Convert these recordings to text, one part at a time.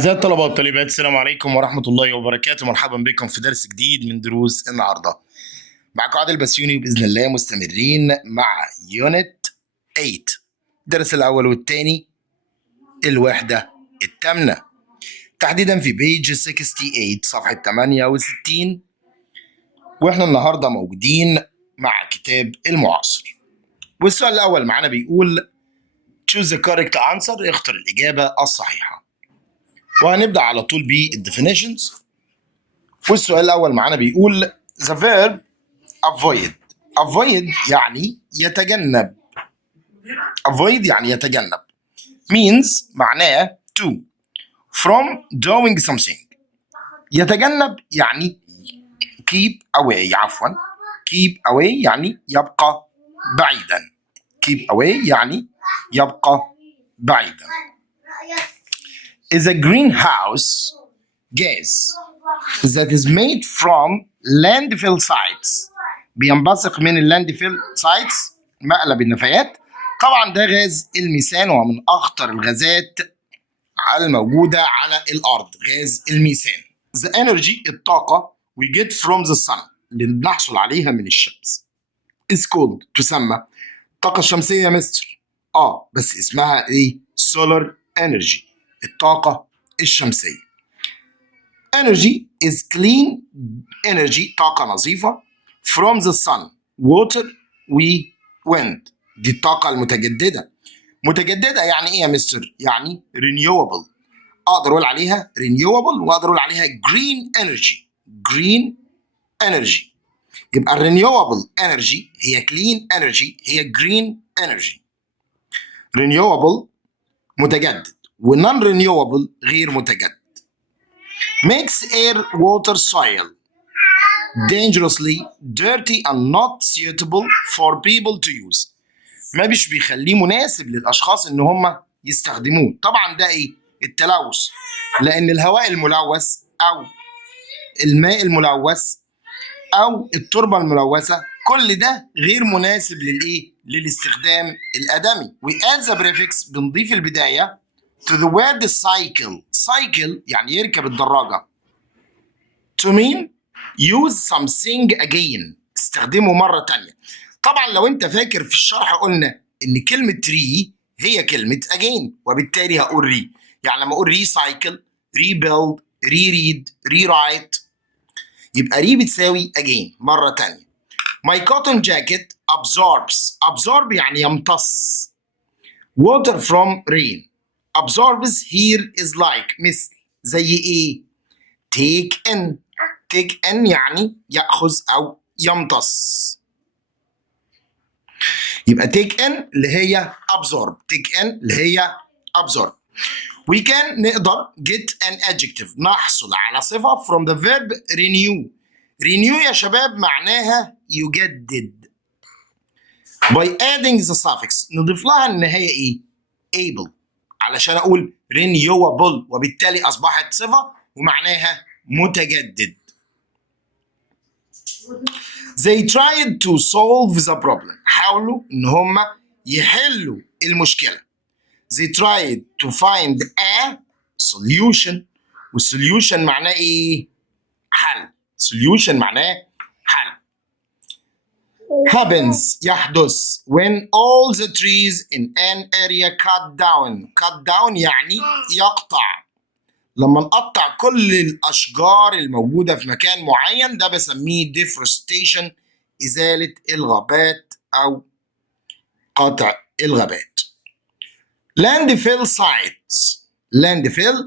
أعزائي الطلبة والطالبات، السلام عليكم ورحمة الله وبركاته. مرحبا بكم في درس جديد من دروس النهاردة. معكم عادل بسيوني، وبإذن الله مستمرين مع يونت 8، الدرس الأول والثاني، الوحدة الثامنة، تحديدا في بيج 68 صفحة 68. وإحنا النهاردة موجودين مع كتاب المعاصر، والسؤال الأول معانا بيقول choose the correct answer، اختر الإجابة الصحيحة. وهنبدأ على طول بالديفينيشنز. والسؤال الأول معانا بيقول the verb avoid. avoid يعني يتجنب. avoid يعني يتجنب means معناه to from doing something. يتجنب يعني keep away، keep away يعني يبقى بعيدا. keep away يعني يبقى بعيدا. is a greenhouse gas that is made from landfill sites. بينبثق من اللاندفيل sites، مقلب النفايات. طبعا ده غاز الميثان، ومن اخطر الغازات الموجوده على الارض غاز الميثان. the energy الطاقه we get from the sun اللي بنحصل عليها من الشمس is called تسمى الطاقه الشمسيه يا مستر. بس اسمها ايه؟ solar energy، الطاقه الشمسيه. Energy is clean energy، طاقة نظيفة from the sun water wind، دي الطاقة المتجددة. متجددة يعني ايه يا مستر؟ يعني renewable. اقدر اقول عليها renewable واقدر اقول عليها green energy. green energy يبقى renewable energy هي clean energy هي green energy. renewable متجدد، ونون renewable غير متجدد. makes air water soil dangerously dirty and not suitable for people to use. ما مش بيخليه مناسب للأشخاص إن هم يستخدموه. طبعا ده إيه؟ التلوث، لأن الهواء الملوث أو الماء الملوث أو التربة الملوثة كل ده غير مناسب للإيه؟ للاستخدام الآدمي. وadd the prefix بنضيف البداية to the word cycle. cycle يعني يركب الدراجة. to mean use something again، تستخدمه مرة تانية. طبعا لو انت فاكر في الشرح قلنا ان كلمة ري هي كلمة again، وبالتالي هقول ري. يعني لما اقول recycle rebuild reread rewrite يبقى ري بتساوي again مرة تانية. my cotton jacket absorb يعني يمتص water from rain. absorbs here is like مثل زي ايه؟ take in يعني يأخذ أو يمتص. يبقى take in اللي هي absorb، take in اللي هي absorb. we can نقدر get an adjective نحصل على صفة from the verb renew. renew يا شباب معناها يجدد. by adding the suffix نضيف لها النهاية ايه؟ able، علشان أقول renewable، وبالتالي أصبحت صفة ومعناها متجدد. They tried to solve the problem، حاولوا إن هم يحلوا المشكلة. They tried to find a solution، والsolution معناه إيه؟ حل. solution معناه حل. happens يحدث when all the trees in an area cut down يعني يقطع. لما نقطع كل الأشجار الموجودة في مكان معين ده بسميه deforestation، إزالة الغابات أو قطع الغابات. landfill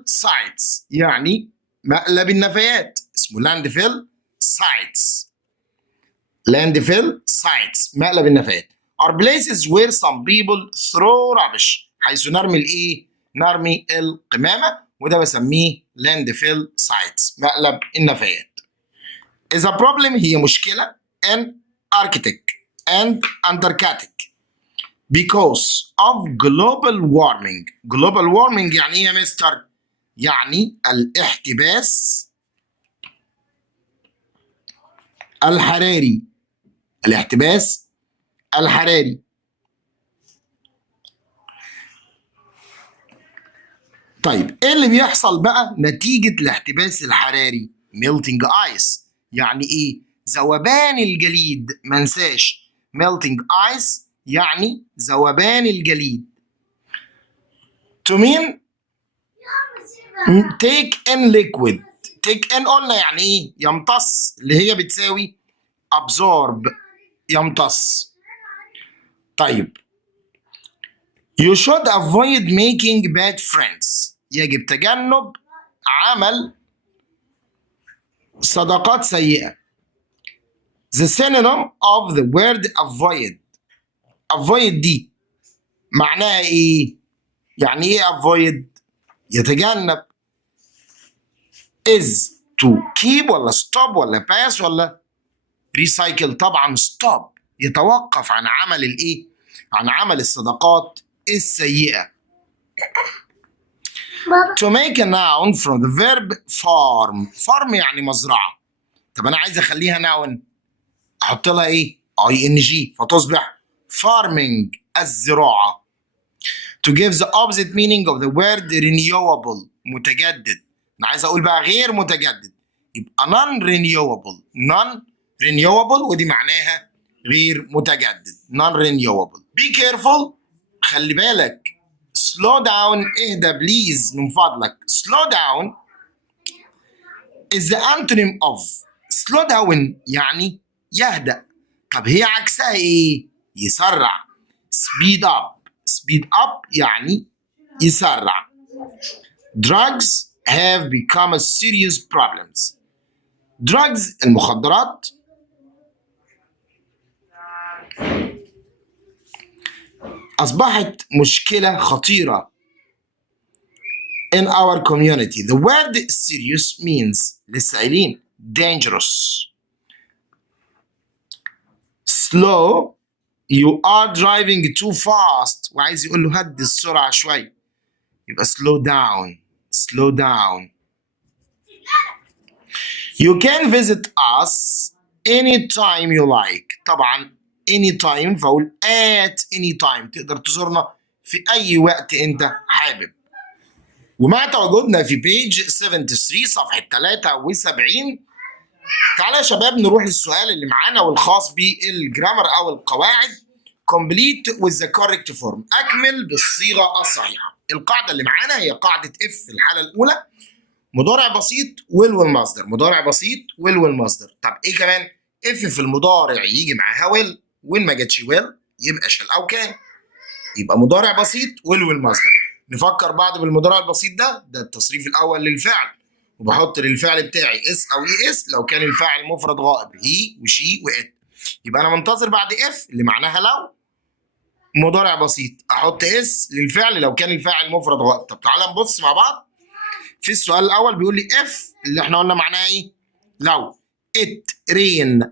sites يعني مقلب النفايات، اسمه landfill sites مقلب النفايات. are places where some people throw rubbish، حيث نرمي الإيه؟ نرمي القمامة، وده بسميه landfill sites مقلب النفايات. is a problem هي مشكلة in Arctic and Antarctic because of global warming يعني ايه يا مستر؟ يعني الاحتباس الحراري. طيب ايه اللي بيحصل بقى نتيجة الاحتباس الحراري؟ melting ice. يعني ايه؟ ذوبان الجليد. منساش melting ice يعني ذوبان الجليد. to mean take in liquid. take in قلنا يعني ايه؟ يمتص، اللي هي بتساوي absorb، يمتص. طيب you should avoid making bad friends. يجب تجنب عمل صداقات سيئة. The synonym of the word avoid. avoid دي معناها ايه؟ يعني ايه avoid؟ يتجنب. is to keep ولا stop ولا pass ولا recycle؟ طبعا stop، يتوقف عن عمل الايه؟ عن عمل الصداقات السيئة. to make a noun from the verb farm. farm يعني مزرعة. طب أنا عايز أخليها noun، أحط لها إيه؟ ing فتصبح farming، الزراعة. to give the opposite meaning of the word renewable. متجدد. أنا عايز أقول بقى غير متجدد، يبقى non renewable. non renewable ودي معناها غير متجدد. non renewable. be careful، خلي بالك. slow down، اهدى بليز من فضلك. slow down is the antonym of. slow down يعني يهدأ. طب هي عكسها ايه؟ يسرع. speed up. speed up يعني يسرع. drugs have become a serious problems. drugs المخدرات أصبحت مشكلة خطيرة in our community. The word serious means لسه قايلين dangerous. slow you are driving too fast. وعايز يقول له هدي السرعة شوي، يبقى slow down. slow down. you can visit us anytime you like. طبعا anytime فأقول at any time، تقدر تزورنا في أي وقت أنت حابب. ومع تواجدنا في بيج 73 صفحة 73. تعالى يا شباب نروح للسؤال اللي معانا والخاص بالجرامر أو القواعد. complete with the correct form. أكمل بالصيغة الصحيحة. القاعدة اللي معانا هي قاعدة if في الحالة الأولى، مضارع بسيط will والمصدر. مضارع بسيط will والمصدر. طب إيه كمان؟ if في المضارع يجي معاها will، وين ما جاتش will يبقى shall أو كان. يبقى مضارع بسيط will والمصدر. نفكر بعض بالمضارع البسيط ده التصريف الأول للفعل، وبحط للفعل بتاعي اس أو اي اس لو كان الفاعل مفرد غائب، هي وشي وات. يبقى أنا منتظر بعد اف اللي معناها لو مضارع بسيط أحط اس للفعل لو كان الفاعل مفرد غائب. طب تعالى نبص مع بعض في السؤال الأول. بيقول لي اف اللي احنا قلنا معناها إيه؟ لو it rain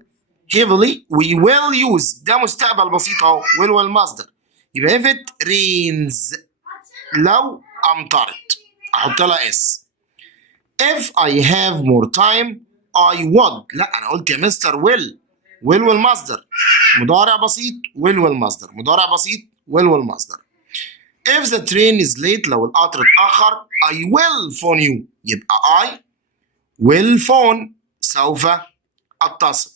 heavily we will use. ده مستقبل بسيط أهو، will والمصدر. يبقى if it rains لو أمطرت أحط لها اس. if I have more time I would. لا أنا قلت يا مستر will والمصدر. مضارع بسيط will والمصدر. مضارع بسيط will والمصدر. if the train is late لو القطر اتأخر I will phone you. يبقى I will phone سوف أتصل.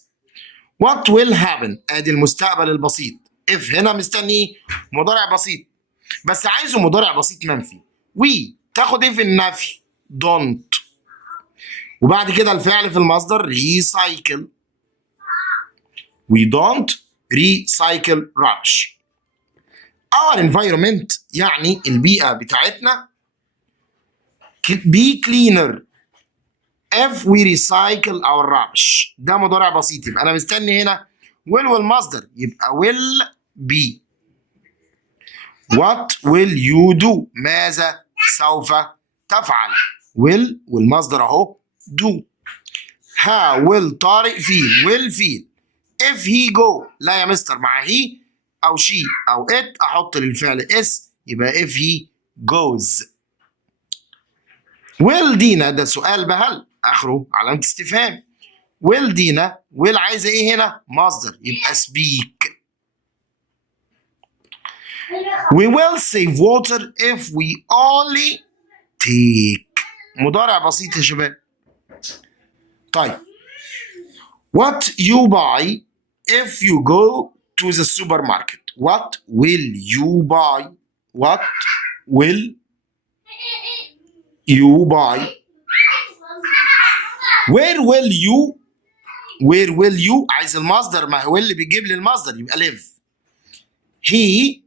what will happen أدي المستقبل البسيط. if هنا مستني مضارع بسيط بس عايزه مضارع بسيط منفي. we تاخد ايه في النفي؟ don't. وبعد كده الفعل في المصدر recycle. we don't recycle rubbish. our environment يعني البيئة بتاعتنا be cleaner if we recycle our rubbish. ده مضارع بسيط يبقى أنا مستني هنا will والمصدر يبقى will be. what will you do؟ ماذا سوف تفعل؟ will والمصدر أهو do. how will طارق feel؟ will feel. if he go لا يا مستر مع he أو she أو it أحط للفعل اس يبقى if he goes. will دينا ده سؤال بهل آخره علامة استفهام. will دينا will عايزة إيه هنا؟ مصدر يبقى speak. we will save water if we only take. مضارع بسيط يا شباب. طيب what you buy if you go to the supermarket. What will you buy? What will you buy? where will you عايز المصدر، ما هو اللي بيجيب لي المصدر يبقى live. he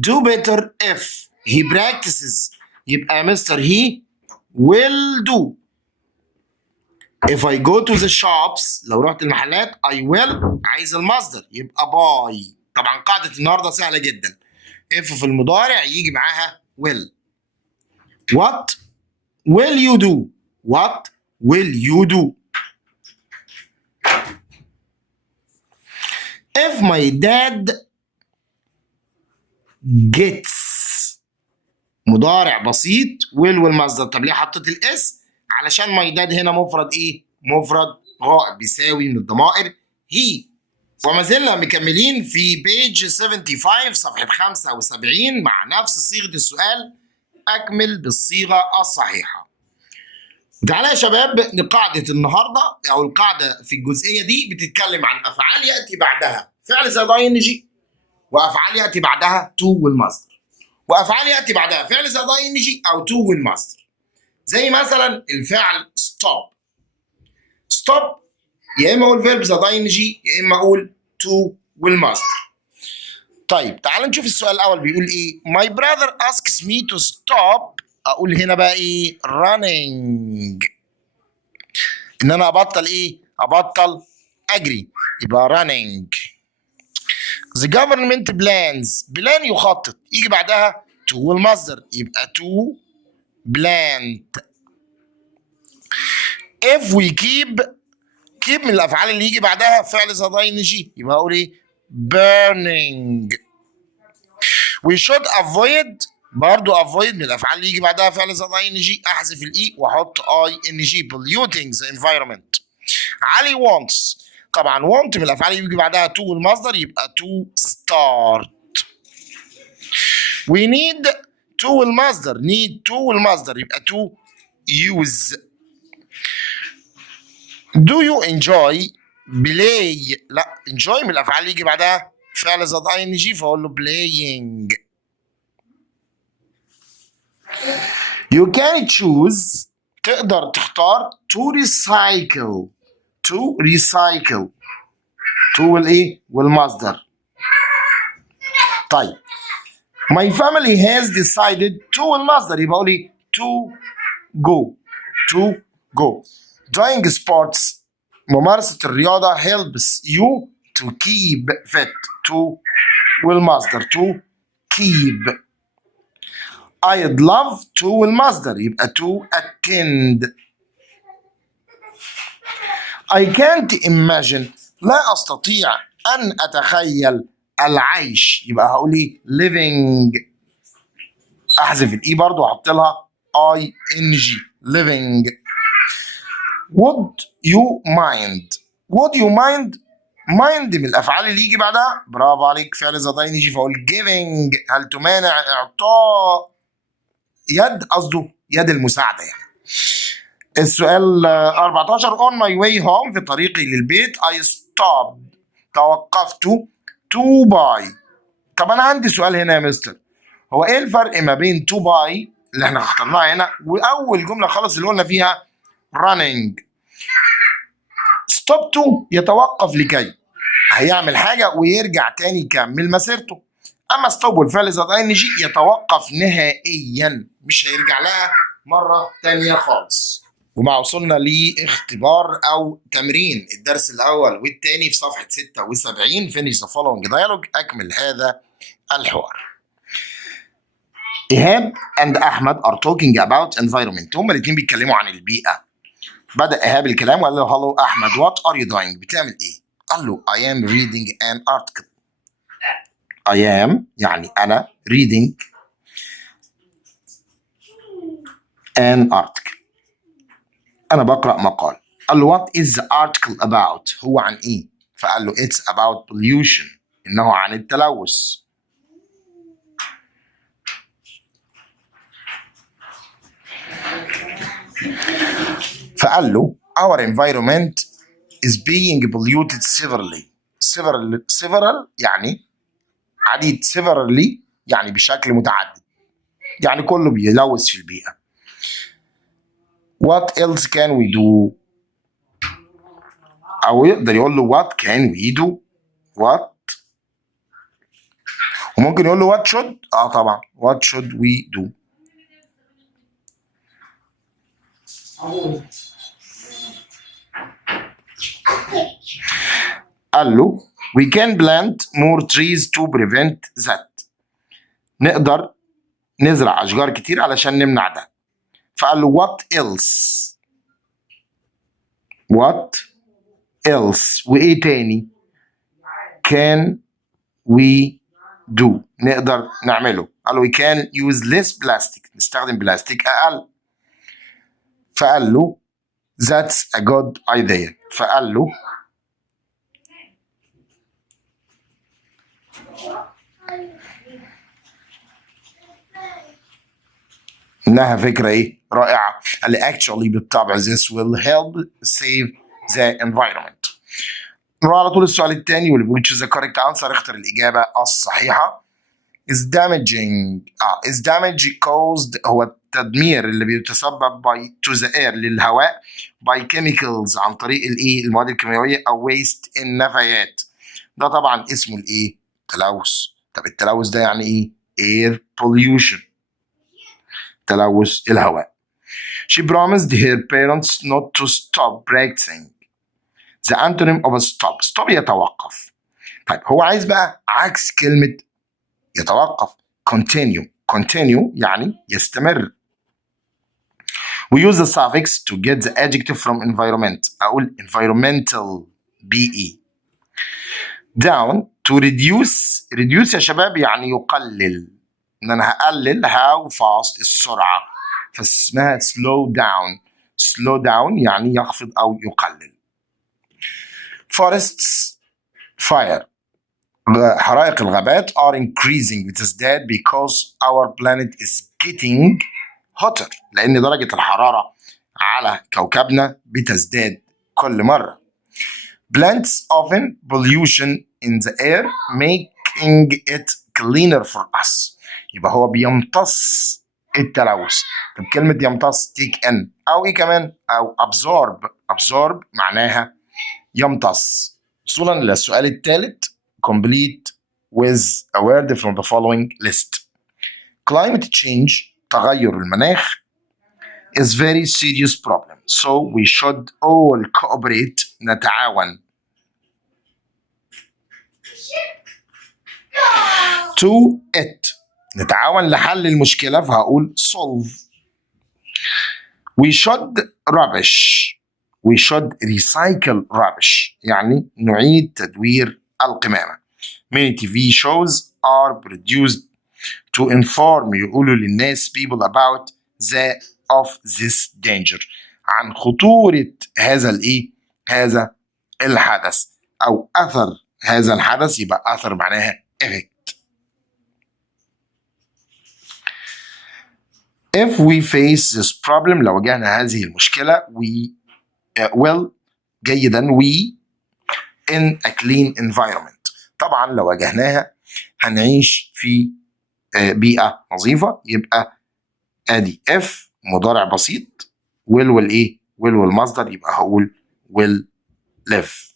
do better if he practices يبقى يا مستر he will do. if I go to the shops لو رحت المحلات I will عايز المصدر يبقى buy. طبعا قاعدة النهارده سهلة جدا. if في المضارع يجي معاها will. what will you do? What will you do? if my dad gets مضارع بسيط will والمصدر. طب ليه حطيت الاس؟ علشان my dad هنا مفرد ايه؟ مفرد غائب بيساوي من الضمائر he. وما زلنا مكملين في بيج 75 صفحة 75 مع نفس صيغة السؤال. أكمل بالصيغة الصحيحة. تعالى يا شباب قاعدة النهاردة أو القاعدة في الجزئية دي بتتكلم عن أفعال يأتي بعدها فعل زائد ING، وأفعال يأتي بعدها to والمصدر، وأفعال يأتي بعدها فعل زائد ING أو to والمصدر. زي مثلا الفعل stop. stop يا إما أقول فيرب زائد ING يا إما أقول to والمصدر. طيب تعال نشوف السؤال الأول بيقول إيه؟ My brother asks me to stop. أقول هنا بقى إيه؟ running. إن أنا أبطل إيه؟ أبطل أجري يبقى running. The government plans. plan يخطط يجي بعدها to والمصدر يبقى to plant. if we keep من الأفعال اللي يجي بعدها فعل زائد ING يبقى أقول إيه؟ burning. we should avoid برضو avoid من الافعال اللي يجي بعدها فعل زائد ING احذف الاي واحط ING. polluting the environment. علي wants. طبعا want من الافعال اللي يجي بعدها to والمصدر يبقى to start. we need to والمصدر need to والمصدر يبقى to use. do you enjoy play. لا enjoy من الافعال اللي يجي بعدها فعل زائد ING فاقول له playing. You can choose تقدر تختار to recycle. to recycle to والإيه؟ والمصدر. طيب my family has decided to والمصدر يبقى أقول إيه؟ to go. doing sports ممارسة الرياضة helps you to keep fit. to والمصدر to keep. I'd love to والمصدر يبقى to attend. I can't imagine لا أستطيع أن أتخيل العيش يبقى هقول إيه living. أحذف الإي برضو وأحط لها ING living. would you mind من الأفعال اللي يجي بعدها برافو عليك فعل زائد ING فأقول giving. هل تمانع إعطاء يد قصده يد المساعدة يعني. السؤال 14 on my way home في طريقي للبيت I stopped توقفت to buy. طب أنا عندي سؤال هنا يا مستر، هو إيه الفرق ما بين to buy اللي إحنا اخترناها هنا وأول جملة خالص اللي قلنا فيها running؟ stop to يتوقف لكي هيعمل حاجة ويرجع تاني يكمل مسيرته. أما ستوب والفعل زائد ING يتوقف نهائيا مش هيرجع لها مرة تانية خالص. ومع وصلنا لاختبار أو تمرين الدرس الأول والتاني في صفحة 76 finish the following dialogue. أكمل هذا الحوار. إيهاب and أحمد are talking about environment. هما الاتنين بيتكلموا عن البيئة. بدأ إيهاب الكلام وقال له hello أحمد what are you doing؟ بتعمل إيه؟ قال له I am reading an article. I am يعني أنا reading an article. أنا بقرأ مقال. قال له what is the article about؟ هو عن إيه؟ فقال له it's about pollution. إنه عن التلوث. فقال له our environment is being polluted several يعني عديد، severally يعني بشكل متعدد، يعني كله بيلوث في البيئة. What else can we do؟ أو يقدر يقول له what can we do؟ what، وممكن يقول له what should؟ طبعا what should we do؟ قال له we can plant more trees to prevent that. نقدر نزرع أشجار كتير علشان نمنع ده. فقال له what else؟ what else وإيه تاني can we do نقدر نعمله؟ قال له we can use less plastic، نستخدم بلاستيك أقل. فقال له that's a good idea. فقال له إنها فكرة إيه؟ رائعة. قال لي actually بالطبع this will help save the environment. نروح على طول السؤال الثاني واللي بيقول choose the correct answer، اختر الإجابة الصحيحة. is damage caused هو التدمير اللي بيتسبب to the air للهواء by chemicals عن طريق الإيه؟ المواد الكيميائية أو waste النفايات. ده طبعا اسمه الإيه؟ تلوث. طب التلوث ده يعني إيه؟ air pollution، تلوث الهواء. She promised her parents not to stop practicing. The antonym of stop. stop يتوقف. طيب هو عايز بقى عكس كلمة يتوقف. continue يعني يستمر. We use the suffix to get the adjective from environment. أقول environmental BE. down to reduce يا شباب يعني يقلل. إن أنا هقلل how fast السرعة، فاسمها slow down يعني يخفض أو يقلل. forests fire حرائق الغابات are increasing بتزداد because our planet is getting hotter لأن درجة الحرارة على كوكبنا بتزداد كل مرة. plants often pollution in the air making it cleaner for us. يبقى هو بيمتص التلوث. طب كلمة يمتص take in أو إيه كمان أو absorb معناها يمتص. وصولا للسؤال الثالث complete with a word from the following list. climate change تغير المناخ is very serious problem so we should all cooperate نتعاون. to it نتعاون لحل المشكلة فهقول solve. we should recycle rubbish يعني نعيد تدوير القمامة. many TV shows are produced to inform يقولوا للناس people about this danger عن خطورة هذا الحدث أو أثر هذا الحدث. يبقى أثر معناها effect. if we face this problem لو واجهنا هذه المشكلة we will جيدا we in a clean environment. طبعا لو واجهناها هنعيش في بيئة نظيفة. يبقى ادي if مضارع بسيط will والمصدر يبقى هقول will live.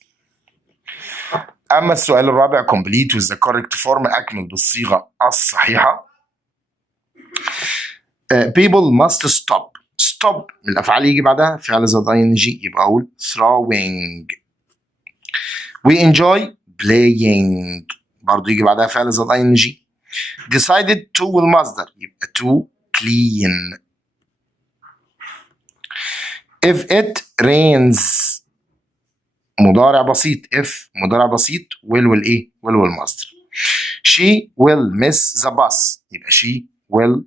اما السؤال الرابع complete with the correct form اكمل بالصيغة الصحيحة. people must stop من الافعال يجي بعدها فعل زائد ing يبقى اقول throwing. we enjoy playing برضو يجي بعدها فعل زائد ing. decided to والمصدر يبقى to clean. if it rains مضارع بسيط if مضارع بسيط will والمصدر. she will miss the bus يبقى she will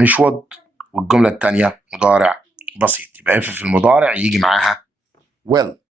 مش would والجملة الثانية مضارع بسيط يبقى if في المضارع يجي معاها will.